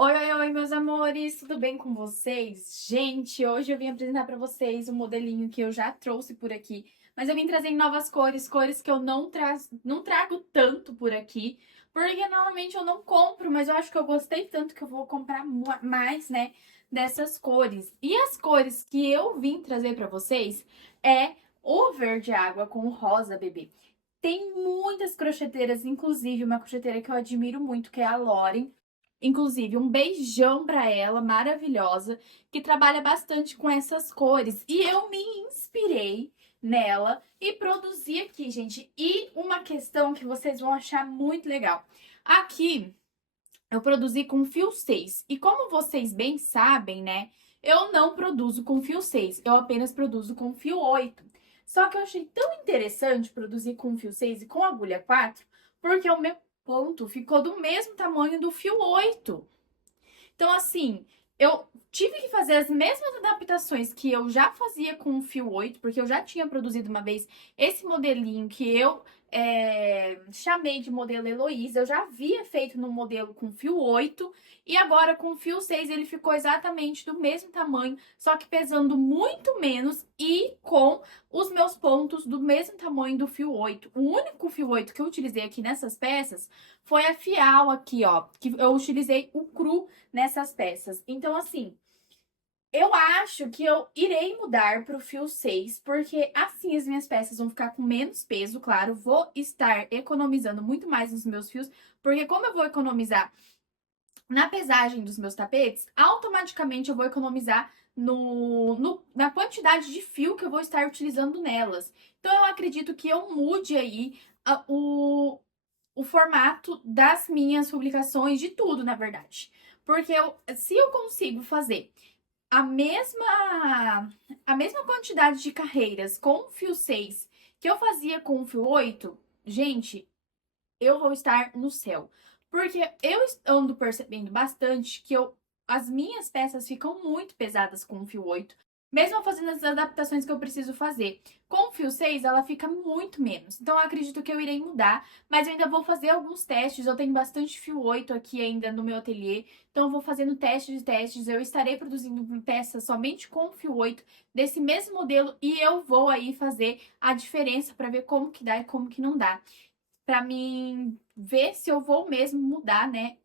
Oi, oi, oi, meus amores, tudo bem com vocês? Gente, hoje eu vim apresentar para vocês um modelinho que eu já trouxe por aqui, mas eu vim trazer em novas cores, cores que eu não trago tanto por aqui, porque normalmente eu não compro, mas eu acho que eu gostei tanto que eu vou comprar mais, né, dessas cores. E as cores que eu vim trazer para vocês é o verde água com o rosa bebê. Tem muitas crocheteiras, inclusive uma crocheteira que eu admiro muito, que é a Loren. Inclusive, um beijão pra ela, maravilhosa, que trabalha bastante com essas cores. E eu me inspirei nela e produzi aqui, gente. E uma questão que vocês vão achar muito legal. Aqui eu produzi com fio 6. E como vocês bem sabem, né? Eu não produzo com fio 6, eu apenas produzo com fio 8. Só que eu achei tão interessante produzir com fio 6 e com agulha 4, porque o meu ponto ficou do mesmo tamanho do fio 8. Então, assim, eu tive que fazer as mesmas adaptações que eu já fazia com o fio 8, porque eu já tinha produzido uma vez esse modelinho que eu chamei de modelo Heloísa. Eu já havia feito no modelo com fio 8 e agora com o fio 6 ele ficou exatamente do mesmo tamanho, só que pesando muito menos e com os meus pontos do mesmo tamanho do fio 8. O único fio 8 que eu utilizei aqui nessas peças foi a fial aqui, ó, que eu utilizei o cru nessas peças. Então, assim, eu acho que eu irei mudar para o fio 6, porque assim as minhas peças vão ficar com menos peso, claro. Vou estar economizando muito mais nos meus fios, porque como eu vou economizar na pesagem dos meus tapetes, automaticamente eu vou economizar na quantidade de fio que eu vou estar utilizando nelas. Então, eu acredito que eu mude aí o formato das minhas publicações, de tudo, na verdade. Porque se eu consigo fazer a mesma quantidade de carreiras com o fio 6 que eu fazia com o fio 8, gente, eu vou estar no céu. Porque eu ando percebendo bastante que as minhas peças ficam muito pesadas com o fio 8, mesmo fazendo as adaptações que eu preciso fazer. Com o fio 6, ela fica muito menos. Então, eu acredito que eu irei mudar, mas eu ainda vou fazer alguns testes. Eu tenho bastante fio 8 aqui ainda no meu ateliê, então eu vou fazendo testes de testes. Eu estarei produzindo peças somente com o fio 8 desse mesmo modelo e eu vou aí fazer a diferença para ver como que dá e como que não dá, para mim ver se eu vou mesmo mudar, né,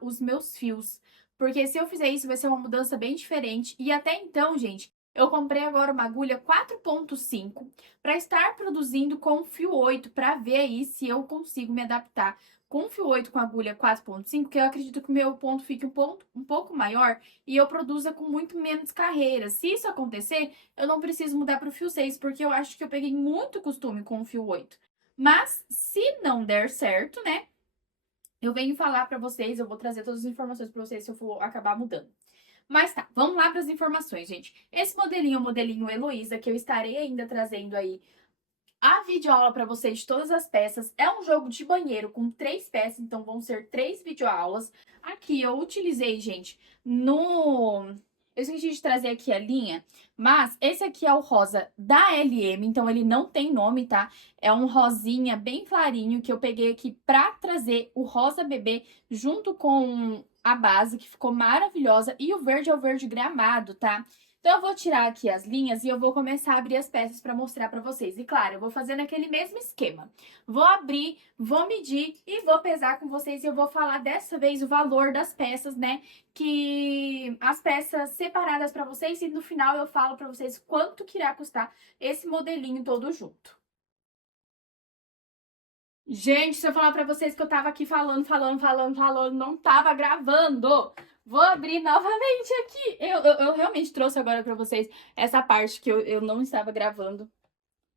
os meus fios. Porque se eu fizer isso, vai ser uma mudança bem diferente. E até então, gente, eu comprei agora uma agulha 4,5 para estar produzindo com fio 8, para ver aí se eu consigo me adaptar com fio 8 com agulha 4,5, que eu acredito que o meu ponto fique um pouco maior e eu produza com muito menos carreiras. Se isso acontecer, eu não preciso mudar para o fio 6, porque eu acho que eu peguei muito costume com o fio 8. Mas se não der certo, né? Eu venho falar pra vocês, eu vou trazer todas as informações pra vocês se eu for acabar mudando. Mas tá, vamos lá para as informações, gente. Esse modelinho é o modelinho Heloísa, que eu estarei ainda trazendo aí a videoaula para vocês de todas as peças. É um jogo de banheiro com 3 peças, então vão ser 3 videoaulas. Aqui eu utilizei, gente, no... Eu esqueci de trazer aqui a linha, mas esse aqui é o rosa da LM, então ele não tem nome, tá? É um rosinha bem clarinho que eu peguei aqui pra trazer o rosa bebê junto com a base, que ficou maravilhosa. E o verde é o verde gramado, tá? Então, eu vou tirar aqui as linhas e eu vou começar a abrir as peças para mostrar para vocês. E claro, eu vou fazer naquele mesmo esquema. Vou abrir, vou medir e vou pesar com vocês. E eu vou falar dessa vez o valor das peças, né? Que as peças separadas para vocês. E no final eu falo para vocês quanto que irá custar esse modelinho todo junto. Gente, se eu falar pra vocês que eu tava aqui falando, não tava gravando. Vou abrir novamente aqui. Eu realmente trouxe agora pra vocês essa parte que eu não estava gravando.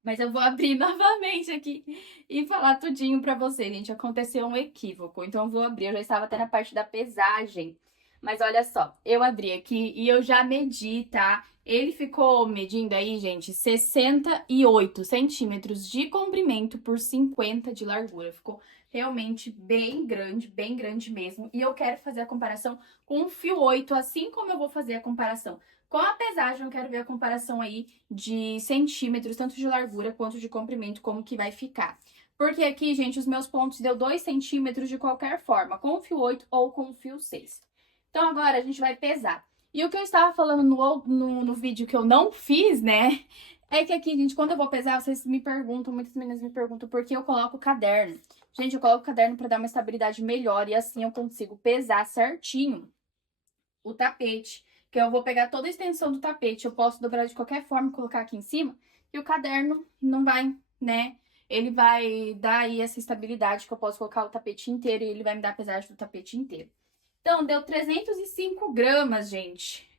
Mas eu vou abrir novamente aqui e falar tudinho pra você, gente. Aconteceu um equívoco, então eu vou abrir. Eu já estava até na parte da pesagem. Mas olha só, eu abri aqui e eu já medi, tá? Ele ficou medindo aí, gente, 68 centímetros de comprimento por 50 de largura. Ficou realmente bem grande mesmo. E eu quero fazer a comparação com o fio 8, assim como eu vou fazer a comparação com a pesagem. Eu quero ver a comparação aí de centímetros, tanto de largura quanto de comprimento, como que vai ficar. Porque aqui, gente, os meus pontos deu 2 centímetros de qualquer forma, com o fio 8 ou com o fio 6. Então agora a gente vai pesar. E o que eu estava falando no vídeo que eu não fiz, né? É que aqui, gente, quando eu vou pesar, vocês me perguntam, muitas meninas me perguntam por que eu coloco o caderno. Gente, eu coloco o caderno para dar uma estabilidade melhor e assim eu consigo pesar certinho o tapete. Que eu vou pegar toda a extensão do tapete, eu posso dobrar de qualquer forma e colocar aqui em cima. E o caderno não vai, né? Ele vai dar aí essa estabilidade que eu posso colocar o tapete inteiro e ele vai me dar a pesagem do tapete inteiro. Então, deu 305 gramas, gente,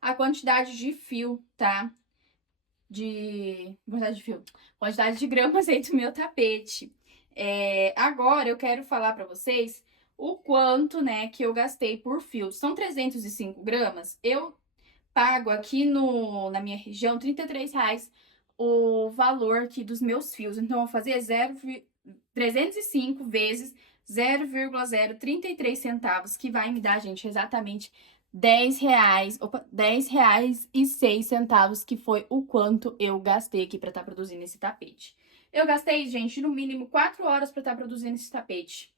a quantidade de fio, tá? Quantidade de fio. Quantidade de gramas aí do meu tapete. Agora, eu quero falar pra vocês o quanto, né, que eu gastei por fio. São 305 gramas. Eu pago aqui na minha região R$ 33 o valor aqui dos meus fios. Então, eu vou fazer 305 vezes 0,033 centavos, que vai me dar, gente, exatamente R$ 10. Opa, R$ 10,06, que foi o quanto eu gastei aqui pra estar produzindo esse tapete. Eu gastei, gente, no mínimo 4 horas pra estar produzindo esse tapete.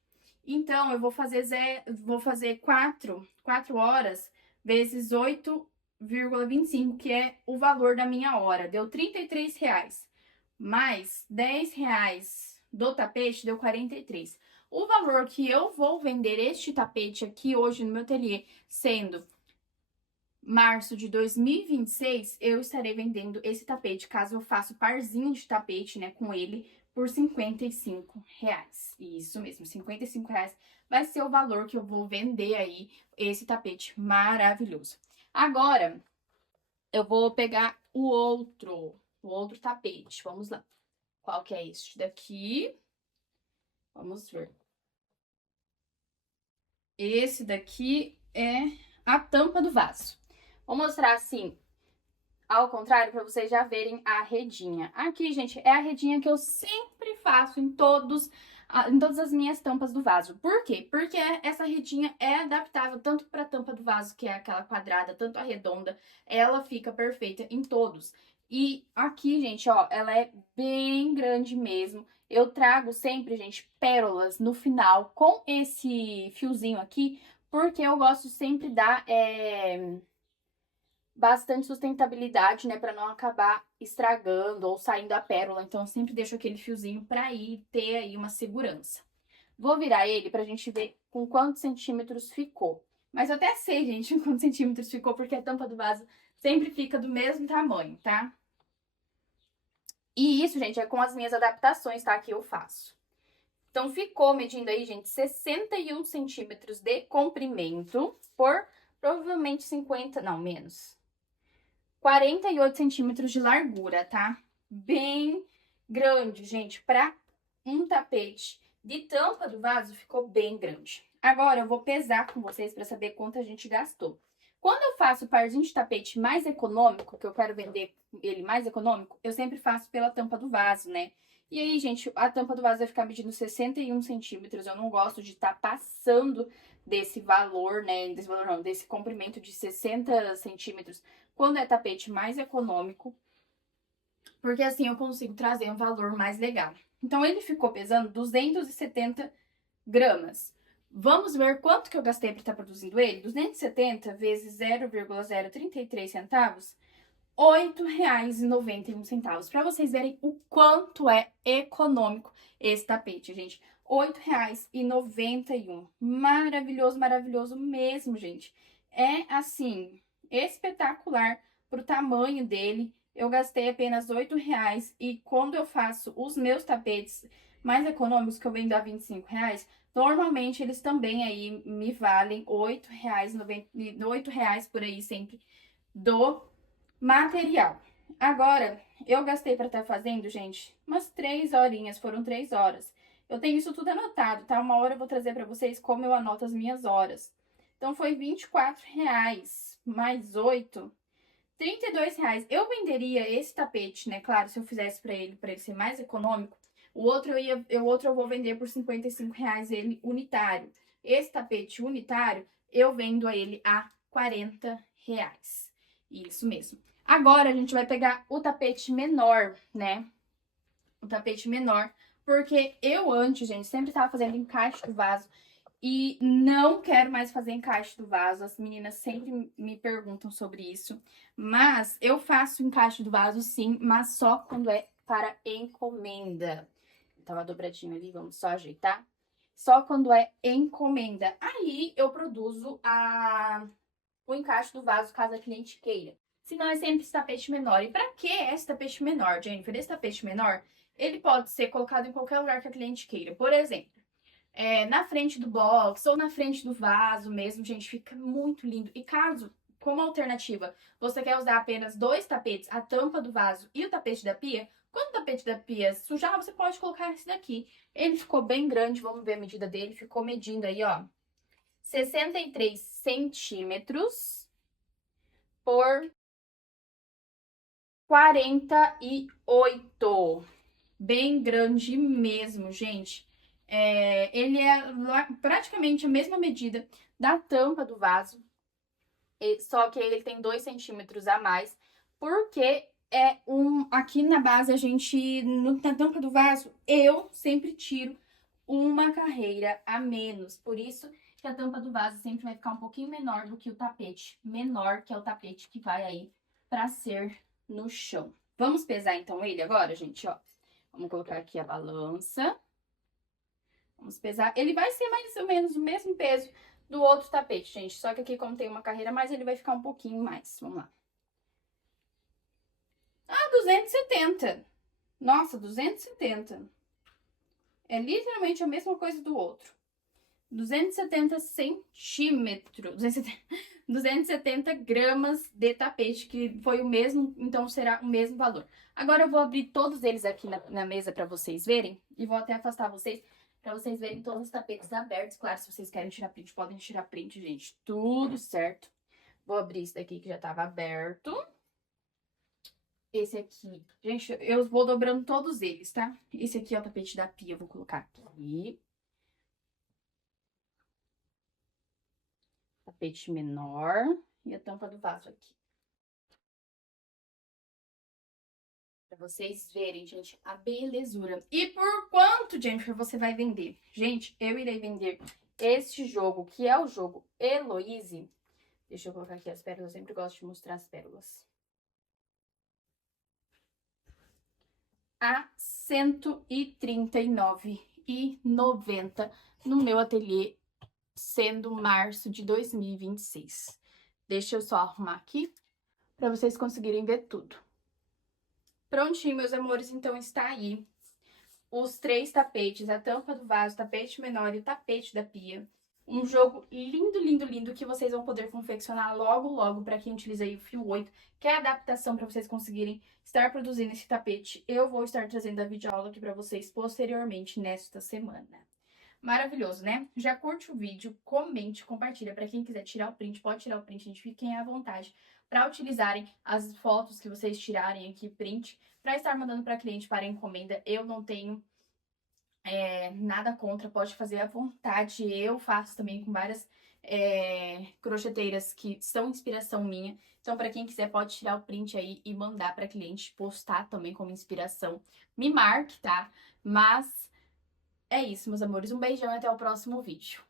Então, eu vou fazer 4 horas vezes 8,25, que é o valor da minha hora. Deu R$ 33. Mais R$ 10 do tapete, deu 43. O valor que eu vou vender este tapete aqui hoje no meu ateliê, sendo março de 2026, eu estarei vendendo esse tapete, caso eu faça o parzinho de tapete, né, com ele, por R$ 55. Isso mesmo, R$ 55 vai ser o valor que eu vou vender aí esse tapete maravilhoso. Agora, eu vou pegar o outro tapete. Vamos lá. Qual que é este daqui? Vamos ver. Esse daqui é a tampa do vaso. Vou mostrar assim, ao contrário, para vocês já verem a redinha. Aqui, gente, é a redinha que eu sempre faço em todas as minhas tampas do vaso. Por quê? Porque essa redinha é adaptável tanto para a tampa do vaso, que é aquela quadrada, tanto a redonda, ela fica perfeita em todos. E aqui, gente, ó, ela é bem grande mesmo. Eu trago sempre, gente, pérolas no final com esse fiozinho aqui, porque eu gosto sempre de dar bastante sustentabilidade, né, para não acabar estragando ou saindo a pérola. Então, eu sempre deixo aquele fiozinho para ir ter aí uma segurança. Vou virar ele pra gente ver com quantos centímetros ficou. Mas eu até sei, gente, quantos centímetros ficou, porque a tampa do vaso sempre fica do mesmo tamanho, tá? E isso, gente, é com as minhas adaptações, tá, que eu faço. Então, ficou medindo aí, gente, 61 centímetros de comprimento por provavelmente 50, não, menos. 48 centímetros de largura, tá? Bem grande, gente. Pra um tapete de tampa do vaso, ficou bem grande. Agora, eu vou pesar com vocês pra saber quanto a gente gastou. Quando eu faço o parzinho de tapete mais econômico, que eu quero vender ele mais econômico, eu sempre faço pela tampa do vaso, né? E aí, gente, a tampa do vaso vai ficar medindo 61 centímetros. Eu não gosto de estar passando desse valor, né? Desse valor não, desse comprimento de 60 centímetros quando é tapete mais econômico, porque assim eu consigo trazer um valor mais legal. Então, ele ficou pesando 270 gramas. Vamos ver quanto que eu gastei para estar produzindo ele? 270 vezes 0,033 centavos, R$ 8,91. Para vocês verem o quanto é econômico esse tapete, gente. R$ 8,91. Maravilhoso, maravilhoso mesmo, gente. É assim, espetacular pro tamanho dele. Eu gastei apenas R$ 8 e quando eu faço os meus tapetes mais econômicos, que eu vendo a R$ 25, normalmente eles também aí me valem R$ 8 por aí sempre do material. Agora, eu gastei para estar fazendo, gente, umas 3 horinhas, foram 3 horas. Eu tenho isso tudo anotado, tá? Uma hora eu vou trazer para vocês como eu anoto as minhas horas. Então, foi R$ 24 mais 8, R$ 32. Eu venderia esse tapete, né? Claro, se eu fizesse para ele ser mais econômico. O outro eu vou vender por R$ 55 ele unitário. Esse tapete unitário, eu vendo ele a R$ 40. Isso mesmo. Agora, a gente vai pegar o tapete menor, né? O tapete menor, porque eu antes, gente, sempre tava fazendo encaixe do vaso. E não quero mais fazer encaixe do vaso. As meninas sempre me perguntam sobre isso. Mas eu faço encaixe do vaso sim, mas só quando é para encomenda. Tava dobradinho ali, vamos só ajeitar. Só quando é encomenda. Aí eu produzo o encaixe do vaso caso a cliente queira. Senão é sempre esse tapete menor. E para que esse tapete menor, Jennifer? Esse tapete menor, ele pode ser colocado em qualquer lugar que a cliente queira. Por exemplo, na frente do box ou na frente do vaso mesmo, gente, fica muito lindo. E caso, como alternativa, você quer usar apenas 2 tapetes, a tampa do vaso e o tapete da pia, quando o tapete da pia sujar, você pode colocar esse daqui. Ele ficou bem grande, vamos ver a medida dele, ficou medindo aí, ó, 63 centímetros por 48. Bem grande mesmo, gente. Ele é praticamente a mesma medida da tampa do vaso, só que ele tem 2 centímetros a mais, porque aqui na base a gente, na tampa do vaso, eu sempre tiro uma carreira a menos, por isso que a tampa do vaso sempre vai ficar um pouquinho menor do que o tapete, menor que é o tapete que vai aí para ser no chão. Vamos pesar então ele agora, gente, ó. Vamos colocar aqui a balança. Vamos pesar. Ele vai ser mais ou menos o mesmo peso do outro tapete, gente. Só que aqui, como tem uma carreira a mais, ele vai ficar um pouquinho mais. Vamos lá. 270. Nossa, 270. É literalmente a mesma coisa do outro. 270 centímetros. 270 gramas de tapete, que foi o mesmo, então será o mesmo valor. Agora eu vou abrir todos eles aqui na mesa para vocês verem. E vou até afastar vocês, para vocês verem todos os tapetes abertos. Claro, se vocês querem tirar print, podem tirar print, gente. Tudo certo. Vou abrir esse daqui que já estava aberto. Esse aqui. Gente, eu vou dobrando todos eles, tá? Esse aqui é o tapete da pia, eu vou colocar aqui. Tapete menor e a tampa do vaso aqui. Pra vocês verem, gente, a belezura. E por quanto, Jennifer, você vai vender? Gente, eu irei vender este jogo, que é o jogo Heloise. Deixa eu colocar aqui as pérolas, eu sempre gosto de mostrar as pérolas. A R$ 139,90 no meu ateliê, sendo março de 2026. Deixa eu só arrumar aqui para vocês conseguirem ver tudo. Prontinho, meus amores, então está aí os 3 tapetes, a tampa do vaso, o tapete menor e o tapete da pia. Um jogo lindo, lindo, lindo que vocês vão poder confeccionar logo, logo para quem utiliza aí o fio 8, que é a adaptação para vocês conseguirem estar produzindo esse tapete. Eu vou estar trazendo a videoaula aqui para vocês posteriormente nesta semana. Maravilhoso, né? Já curte o vídeo, comente, compartilha. Para quem quiser tirar o print, pode tirar o print, gente. Fiquem à vontade para utilizarem as fotos que vocês tirarem aqui, print, para estar mandando para cliente para encomenda. Eu não tenho nada contra, pode fazer à vontade. Eu faço também com várias crocheteiras que são inspiração minha. Então, para quem quiser, pode tirar o print aí e mandar para cliente, postar também como inspiração. Me marque, tá? Mas é isso, meus amores. Um beijão e até o próximo vídeo.